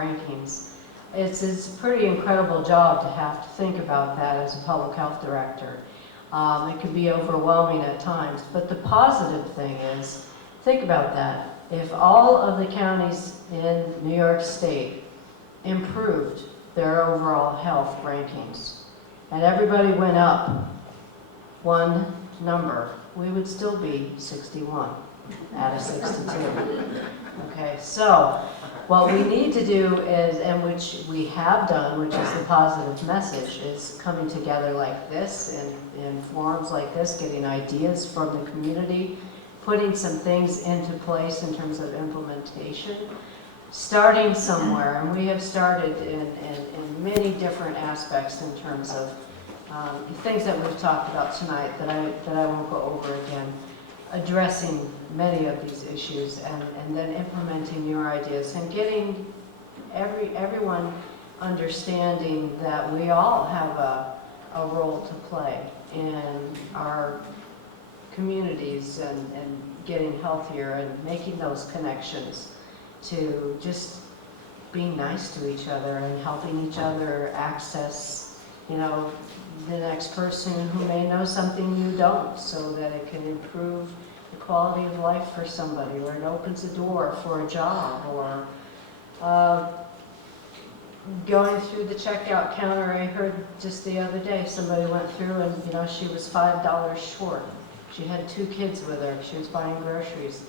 rankings. It's a pretty incredible job to have to think about that as a public health director. It can be overwhelming at times, but the positive thing is, think about that. If all of the counties in New York State improved their overall health rankings, and everybody went up one number, we would still be 61 out of 62. Okay, so what we need to do is, and which we have done, which is the positive message, is coming together like this in forums like this, getting ideas from the community, putting some things into place in terms of implementation, starting somewhere, and we have started in many different aspects in terms of things that we've talked about tonight that I won't go over again, addressing many of these issues and then implementing your ideas and getting everyone understanding that we all have a role to play in our communities and getting healthier and making those connections to just being nice to each other and helping each other access, the next person who may know something you don't, so that it can improve the quality of life for somebody, or it opens a door for a job, or going through the checkout counter. I heard just the other day somebody went through and she was $5 short. She had 2 kids with her. She was buying groceries.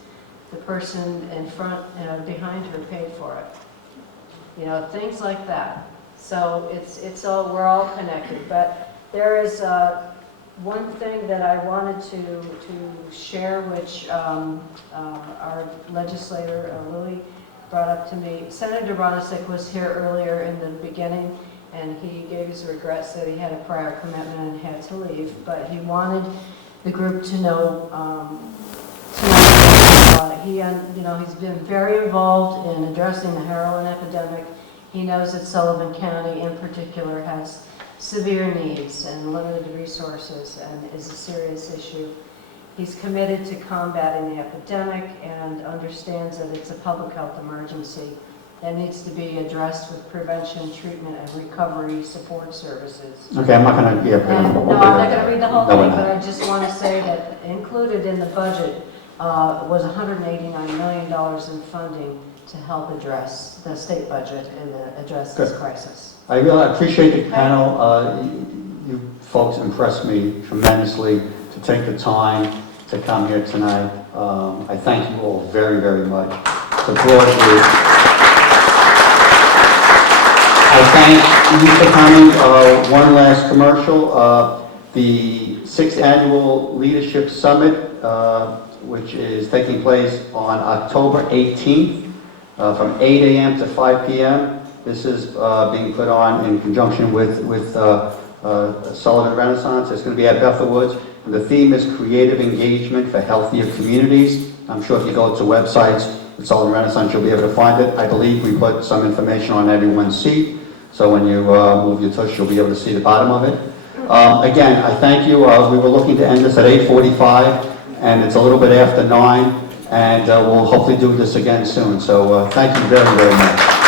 The person in front, behind her paid for it. Things like that. So it's all, we're all connected. But there is one thing that I wanted to share, which our legislator Lily brought up to me. Senator Bonasek was here earlier in the beginning, and he gave his regrets that he had a prior commitment and had to leave. But he wanted the group to know. He's been very involved in addressing the heroin epidemic. He knows that Sullivan County in particular has severe needs and limited resources and is a serious issue. He's committed to combating the epidemic and understands that it's a public health emergency that needs to be addressed with prevention, treatment, and recovery support services. Okay, I'm not going to... No, I'm not going to read the whole thing, but I just want to say that included in the budget was $189 million in funding to help address the state budget and address this crisis. I really appreciate the panel. You folks impressed me tremendously to take the time to come here tonight. I thank you all very, very much. The broad group. I thank you for coming. One last commercial. The 6th Annual Leadership Summit, which is taking place on October 18th from 8 a.m. to 5 p.m. This is being put on in conjunction with Sullivan Renaissance. It's going to be at Bethel Woods. And the theme is Creative Engagement for Healthier Communities. I'm sure if you go to websites with Sullivan Renaissance, you'll be able to find it. I believe we put some information on everyone's seat. So when you move your tush, you'll be able to see the bottom of it. Again, I thank you. We were looking to end this at 8:45, and it's a little bit after 9. And we'll hopefully do this again soon. So thank you very, very much.